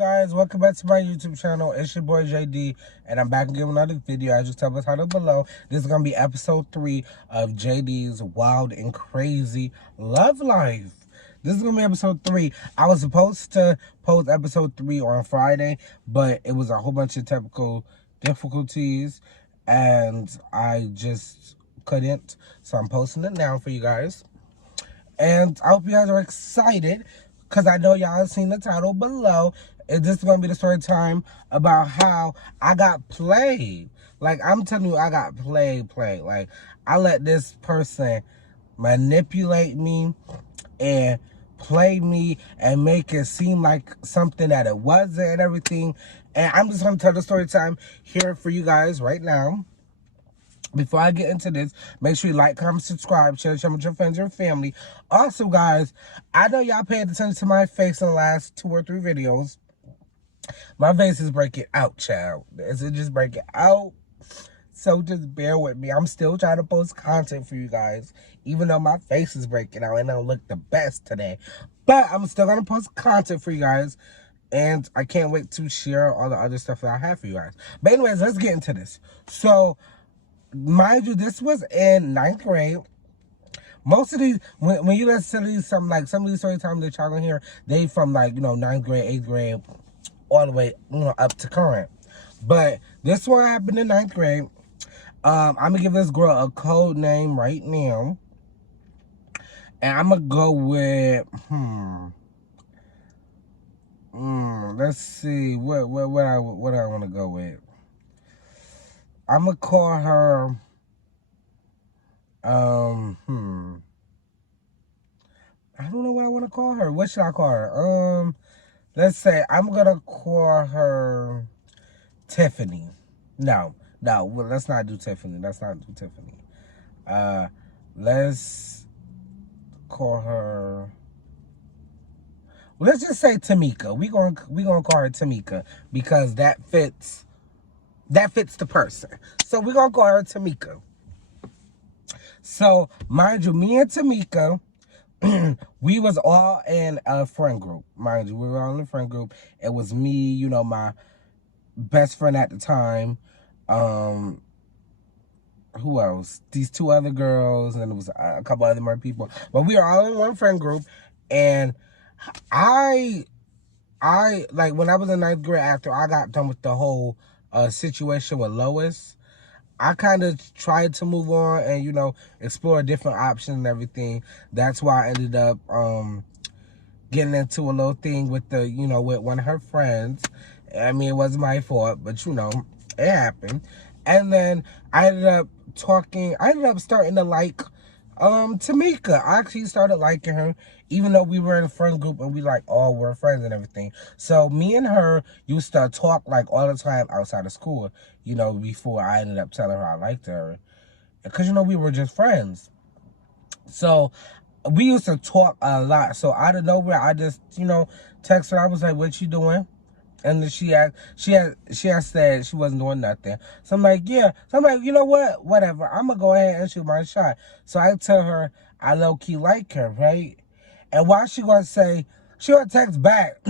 guys, welcome back to my YouTube channel. It's your boy JD, and I'm back again with another video. As you tell the title below, this is gonna be episode 3 of JD's Wild and Crazy Love Life. This is gonna be episode 3. I was supposed to post episode 3 on Friday, but it was a whole bunch of technical difficulties, and I just couldn't. So I'm posting it now for you guys. And I hope you guys are excited, because I know y'all have seen the title below. And this is going to be the story time about how I got played. Like, I'm telling you, I got played. Like, I let this person manipulate me and play me and make it seem like something that it wasn't and everything. And I'm just going to tell the story time here for you guys right now. Before I get into this, make sure you like, comment, subscribe, share with your friends and family. Also, guys, I know y'all paid attention to my face in the last 2 or 3 videos. My face is breaking out, child. It's just breaking out. So just bear with me. I'm still trying to post content for you guys, even though my face is breaking out and I don't look the best today. But I'm still going to post content for you guys. And I can't wait to share all the other stuff that I have for you guys. But anyways, let's get into this. So, mind you, this was in 9th grade. Most of these, when you listen to these, some of these story times that y'all gonna hear, they from 9th grade, 8th grade, all the way, up to current. But this one happened in 9th grade. I'm gonna give this girl a code name right now. And I'm gonna go with, let's see, what I wanna go with. I'm gonna call her, I don't know what I want to call her. What should I call her? Let's say I'm gonna call her Tiffany. No, well, let's not do Tiffany. Let's call her, let's just say Tamika. We gonna call her Tamika because that fits the person. So we're going to call her Tamika. So, mind you, me and Tamika, we was all in a friend group. Mind you, we were all in a friend group. It was me, my best friend at the time. Who else? These 2 other girls, and it was a couple other more people. But we were all in one friend group. And I like, when I was in 9th grade, after I got done with the whole situation with Lois, I kind of tried to move on and, explore different options and everything. That's why I ended up getting into a little thing with with one of her friends. I mean, it wasn't my fault, but, it happened. And then I ended up starting to like Tamika. I actually started liking her, even though we were in a friend group and we all were friends and everything. So me and her used to talk all the time outside of school, before I ended up telling her I liked her. Because, we were just friends. So we used to talk a lot. So out of nowhere, I just, texted her. I was like, what you doing? And then she had said she wasn't doing nothing. So I'm like, yeah. So I'm like, you know what? Whatever. I'm going to go ahead and shoot my shot. So I tell her I low-key like her, right? And while she going to say, she going to text back.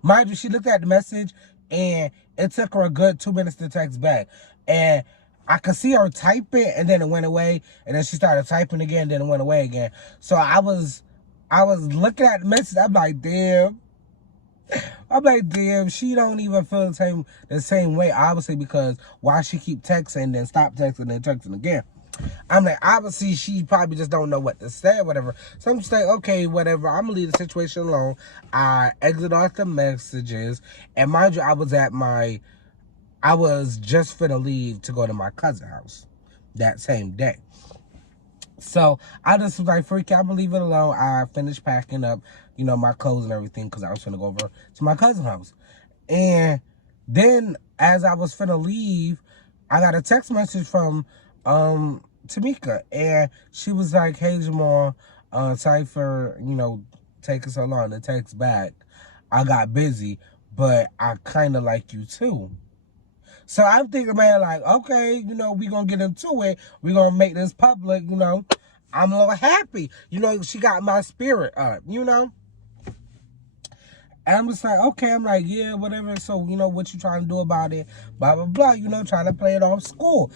Mind you, she looked at the message, and it took her a good 2 minutes to text back. And I could see her type it, and then it went away. And then she started typing again, then it went away again. So I was looking at the message. I'm like, damn, she don't even feel the same way, obviously, because why she keep texting, then stop texting, then texting again. I'm like, obviously, she probably just don't know what to say or whatever. So I'm just like, okay, whatever. I'm going to leave the situation alone. I exit off the messages. And mind you, I was just finna leave to go to my cousin's house that same day. So I just was like, freak, I'm gonna leave it alone. I finished packing up, my clothes and everything, because I was finna go over to my cousin's house. And then as I was finna leave, I got a text message from Tamika, and she was like, hey Jamal, sorry for, taking so long to text back. I got busy, but I kind of like you too. So I'm thinking, man, okay, we gonna get into it. We gonna make this public, I'm a little happy. She got my spirit up, And I'm just like, okay, I'm like, yeah, whatever. So, what you trying to do about it? Blah, blah, blah, trying to play it off smooth.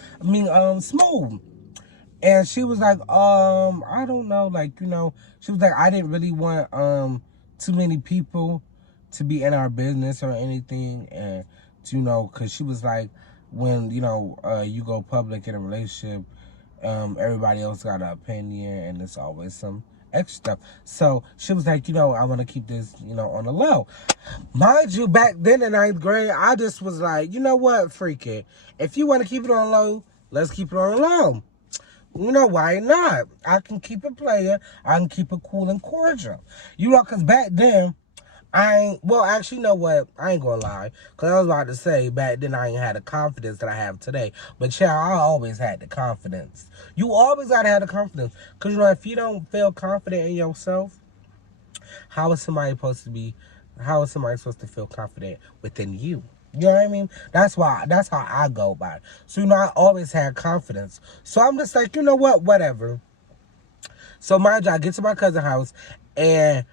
And she was like, I don't know, like, she was like, I didn't really want, too many people to be in our business or anything. And, cause she was like, when, you go public in a relationship, everybody else got an opinion and it's always some extra stuff. So she was like, I want to keep this, on the low. Mind you, back then in ninth grade, I just was like, you know what, freak it. If you want to keep it on low, let's keep it on low. Why not? I can keep it player. I can keep it cool and cordial. Because back then, actually, you know what? I ain't gonna lie. Because I was about to say, back then I ain't had the confidence that I have today. But yeah, I always had the confidence. You always gotta have the confidence. Because, if you don't feel confident in yourself, how is somebody supposed to be, how is somebody supposed to feel confident within you? You know what I mean? That's how I go about it. So, I always had confidence. So I'm just like, you know what? Whatever. So mind you, I get to my cousin's house and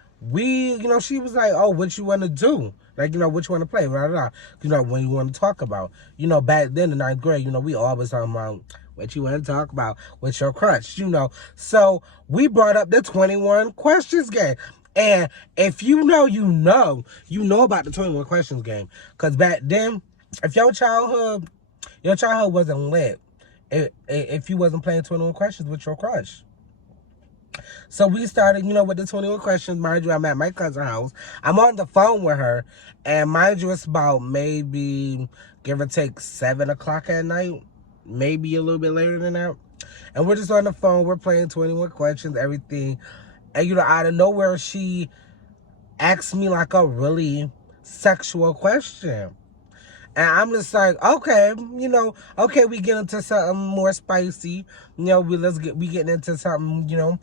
she was like, oh, what you want to do? Like, what you want to play? Blah, blah, blah. When you want to talk about. Back then in ninth grade, we always talking about what you want to talk about with your crush, So we brought up the 21 questions game. And if you know about the 21 questions game. Because back then, if your childhood wasn't lit, if you wasn't playing 21 questions with your crush. So we started, with the 21 questions. Mind you, I'm at my cousin's house. I'm on the phone with her. And mind you, it's about maybe, give or take, 7 o'clock at night. Maybe a little bit later than that. And we're just on the phone. We're playing 21 questions, everything. And, out of nowhere, she asked me like a really sexual question. And I'm just like, okay, we get into something more spicy. We getting into something,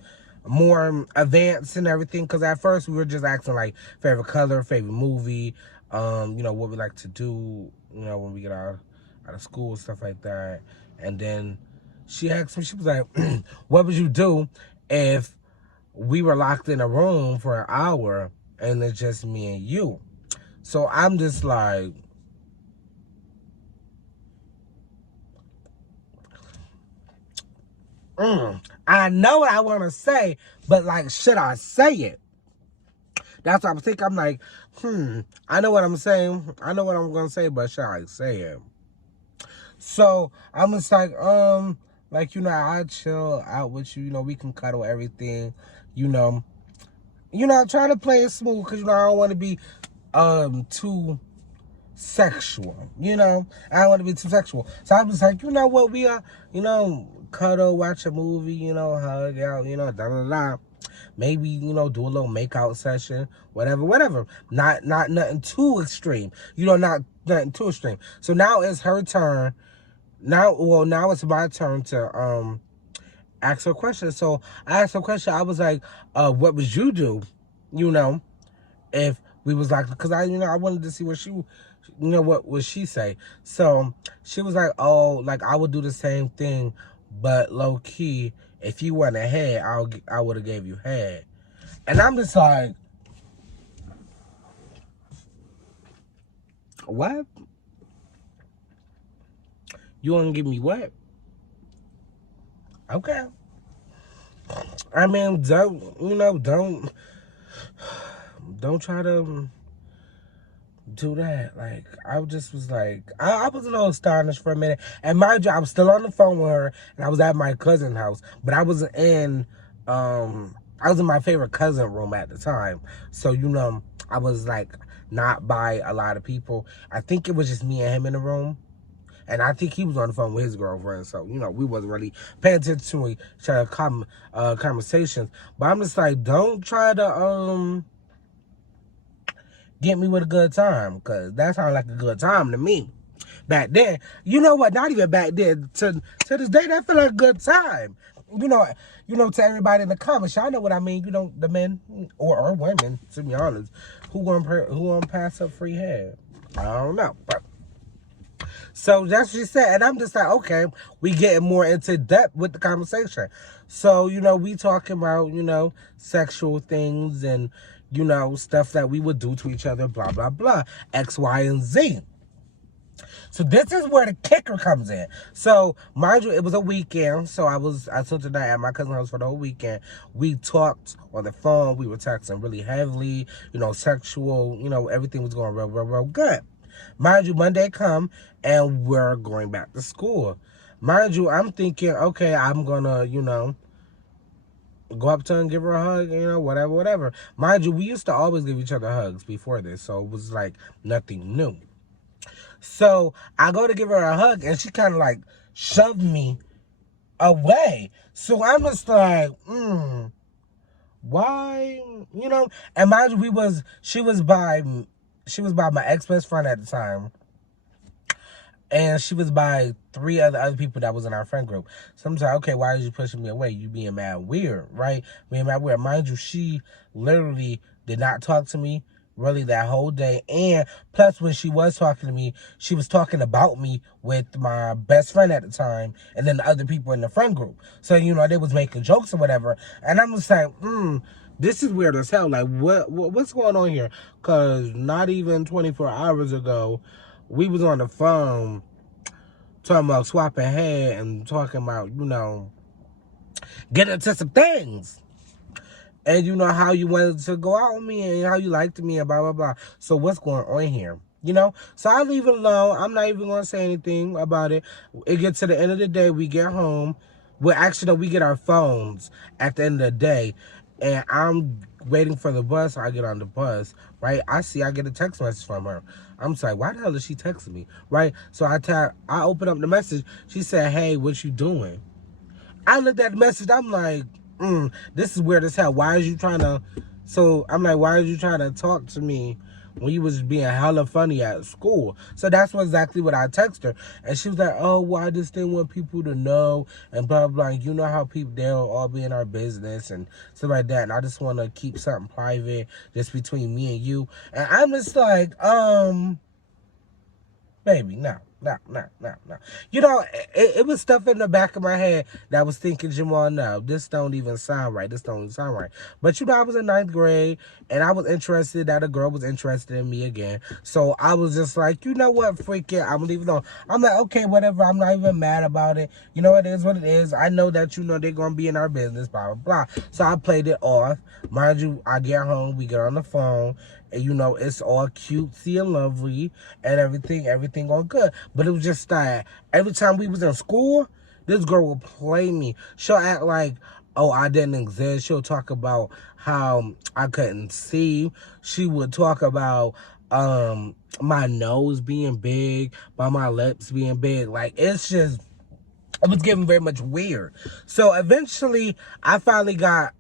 more advanced and everything. Because at first we were just asking like favorite color, favorite movie, what we like to do, when we get out of school, stuff like that. And then she asked me, she was like, what would you do if we were locked in a room for an hour and it's just me and you? So I'm just like, I know what I want to say, but like, should I say it? That's what I'm thinking. I'm like, I know what I'm saying. I know what I'm going to say, but should I say it? So I'm just like, I chill out with you. We can cuddle everything, try to play it smooth because, I don't want to be too sexual, I don't want to be too sexual. So I was like, what, we are, cuddle, watch a movie, hug out, da da da. Maybe, do a little makeout session, whatever. Not nothing too extreme. Not nothing too extreme. So now it's her turn. Now it's my turn to ask her a question. So I asked her a question. I was like, what would you do, if we was like, because I wanted to see what she, what would she say. So she was like, oh, like I would do the same thing, but low key, if you went ahead, I would have gave you head. And I'm just like, what? You want to give me what? Okay. I mean, don't try to do that. Like, I just was like, I was a little astonished for a minute. And mind you, I was still on the phone with her, and I was at my cousin's house, but I was in my favorite cousin room at the time. So, I was like not by a lot of people. I think it was just me and him in the room. And I think he was on the phone with his girlfriend. So, we wasn't really paying attention to each other's conversations. But I'm just like, don't try to get me with a good time. Because that sounded like a good time to me. Back then, you know what? Not even back then. To this day, that feel like a good time. To everybody in the comments, y'all know what I mean. The men or women, to be honest, who gonna pass up free head? I don't know. But so that's what she said. And I'm just like, okay, we getting more into depth with the conversation. So, we talking about, sexual things and, you know, stuff that we would do to each other, blah, blah, blah, X, Y, and Z. So this is where the kicker comes in. So mind you, it was a weekend. So I spent the night at my cousin's house for the whole weekend. We talked on the phone. We were texting really heavily, you know, sexual, you know, everything was going real, real, real good. Mind you, Monday come and we're going back to school. Mind you, I'm thinking, okay, I'm gonna, you know, go up to her and give her a hug, you know, whatever, whatever. Mind you, we used to always give each other hugs before this, so it was like nothing new. So I go to give her a hug and she kind of like shoved me away. So I'm just like, why? You know? And mind you, she was by my ex-best friend at the time. And she was by three other people that was in our friend group. So I'm like, okay, why are you pushing me away? You being mad weird, right? Being mad weird. Mind you, she literally did not talk to me really that whole day. And plus, when she was talking to me, she was talking about me with my best friend at the time and then the other people in the friend group. So, you know, they was making jokes or whatever. And I'm just like, this is weird as hell. Like, what's going on here? Because not even 24 hours ago, we was on the phone talking about swapping head and talking about, you know, getting into some things. And you know how you wanted to go out with me and how you liked me and blah, blah, blah. So what's going on here? You know? So I leave it alone. I'm not even going to say anything about it. It gets to the end of the day. We get home. Well, actually, no, we get our phones at the end of the day. And I'm waiting for the bus. I get on the bus, right? I get a text message from her. I'm just like, why the hell is she texting me, right? So I open up the message. She said, hey, what you doing? I looked at the message. I'm like, this is weird as hell. Why is you trying to... So I'm like, why are you trying to talk to me when you was being hella funny at school? So that's exactly what I texted her. And she was like, oh, well, I just didn't want people to know and blah, blah, blah. You know how people, they'll all be in our business and stuff like that. And I just want to keep something private just between me and you. And I'm just like, baby, no. You know, it was stuff in the back of my head that was thinking, Jamal, no, this don't even sound right. This don't even sound right. But, you know, I was in 9th grade, and I was interested that a girl was interested in me again. So I was just like, you know what, freak it. I'm leaving on. I'm like, okay, whatever. I'm not even mad about it. You know, it is what it is. I know that, you know, they're going to be in our business, blah, blah, blah. So I played it off. Mind you, I get home, we get on the phone, and, you know, it's all cutesy and lovely and everything going good. But it was just that every time we was in school, this girl would play me. She'll act like, oh, I didn't exist. She'll talk about how I couldn't see. She would talk about my nose being big, by my lips being big. Like, it's just, it was getting very much weird. So eventually, I finally got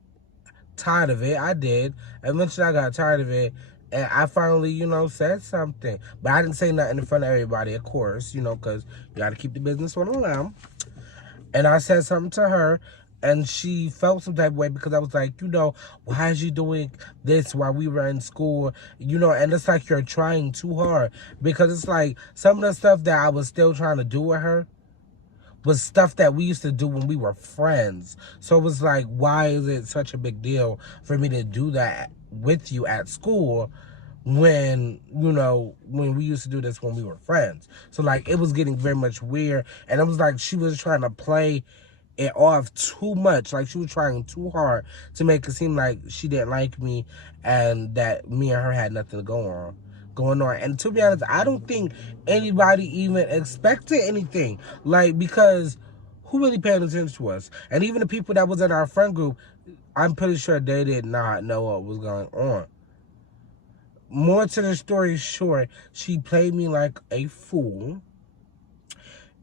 tired of it. I did. Eventually, I got tired of it. And I finally, you know, said something. But I didn't say nothing in front of everybody, of course, you know, because you got to keep the business on the line. And I said something to her, and she felt some type of way because I was like, you know, why is you doing this while we were in school? You know, and it's like you're trying too hard. Because it's like some of the stuff that I was still trying to do with her was stuff that we used to do when we were friends. So it was like, why is it such a big deal for me to do that with you at school when, you know, when we used to do this when we were friends? So, like, it was getting very much weird. And it was like she was trying to play it off too much. Like, she was trying too hard to make it seem like she didn't like me and that me and her had nothing going on. And to be honest, I don't think anybody even expected anything. Like, because who really paid attention to us? And even the people that was in our friend group, I'm pretty sure they did not know what was going on. More to the story short, she played me like a fool,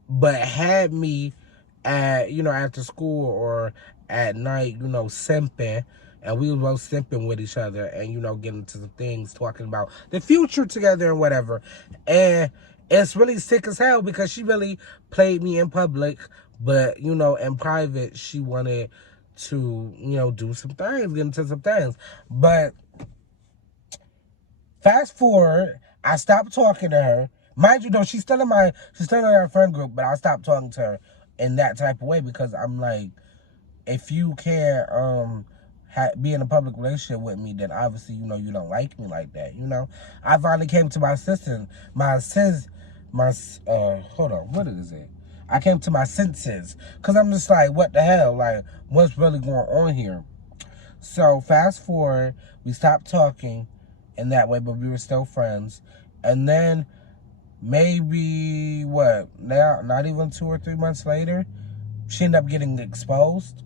but had me at, you know, after school or at night, you know, simping. And we were both simping with each other and, you know, getting into some things, talking about the future together and whatever. And it's really sick as hell because she really played me in public, but, you know, in private, she wanted to, you know, do some things, get into some things. But fast forward, I stopped talking to her. Mind you, though, she's still in our friend group, but I stopped talking to her in that type of way because I'm like, if you can't be in a public relationship with me, then obviously, you know, you don't like me like that, you know. I finally came to my senses. Hold on, what is it? I came to my senses. Because I'm just like, what the hell? Like, what's really going on here? So, fast forward, we stopped talking in that way, but we were still friends. And then, maybe, what, now, not even 2 or 3 months later, she ended up getting exposed.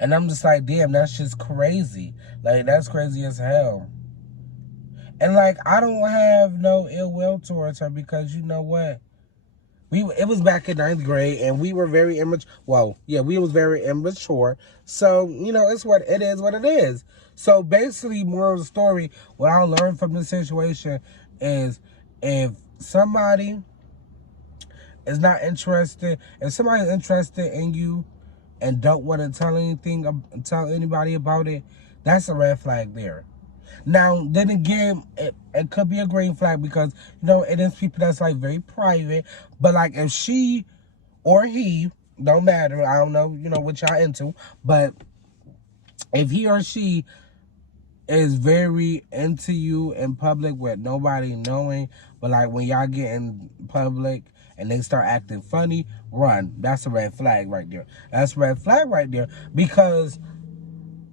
And I'm just like, damn, that's just crazy. Like, that's crazy as hell. And, like, I don't have no ill will towards her because you know what? It was back in 9th grade, and we were very immature. Well, yeah, we was very immature. So, you know, it's what it is, what it is. So, basically, moral of the story, what I learned from this situation is if somebody is not interested, if somebody's interested in you and don't want to tell anybody about it, that's a red flag there. Now, then again, it could be a green flag because, you know, it is people that's, like, very private. But, like, if she or he, don't matter, I don't know, you know, what y'all into, but if he or she is very into you in public with nobody knowing, but, like, when y'all get in public and they start acting funny, run. That's a red flag right there. That's a red flag right there because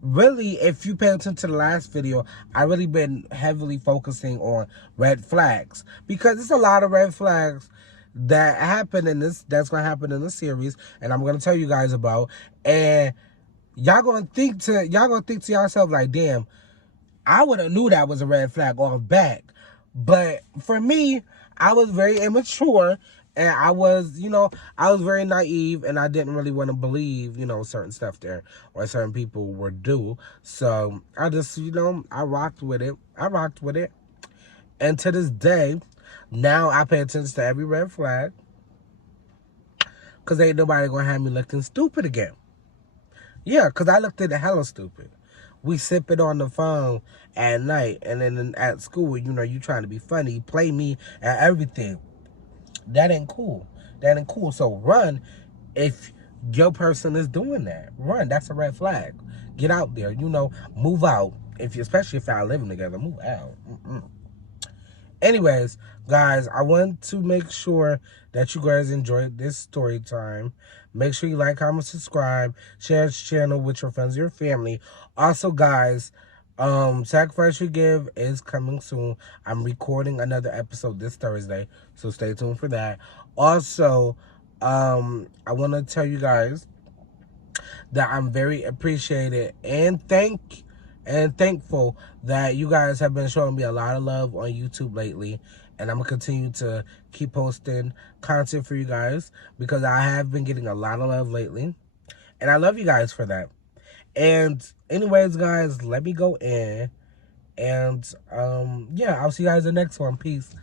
really, if you pay attention to the last video, I really been heavily focusing on red flags because there's a lot of red flags that happen in this, that's gonna happen in this series, and I'm gonna tell you guys about. And y'all gonna think to yourself like, damn, I would have knew that was a red flag off back. But for me, I was very immature and I was, you know, I was very naive and I didn't really want to believe, you know, certain stuff there or certain people were due. So I just, you know, I rocked with it. And to this day, now I pay attention to every red flag because ain't nobody going to have me looking stupid again. Yeah, because I looked at the hella stupid. We sipping on the phone at night, and then at school, you know, you trying to be funny, play me and everything. That ain't cool. That ain't cool. So run if your person is doing that. Run. That's a red flag. Get out there. You know, move out. Especially if y'all living together, move out. Anyways, guys, I want to make sure that you guys enjoyed this story time. Make sure you like, comment, subscribe, share this channel with your friends, your family. Also, guys, Sacrifice You Give is coming soon. I'm recording another episode this Thursday, so stay tuned for that. Also, I want to tell you guys that I'm very appreciated and thankful that you guys have been showing me a lot of love on YouTube lately. And I'm going to continue to keep posting content for you guys because I have been getting a lot of love lately. And I love you guys for that. And anyways, guys, let me go in. And yeah, I'll see you guys in the next one. Peace.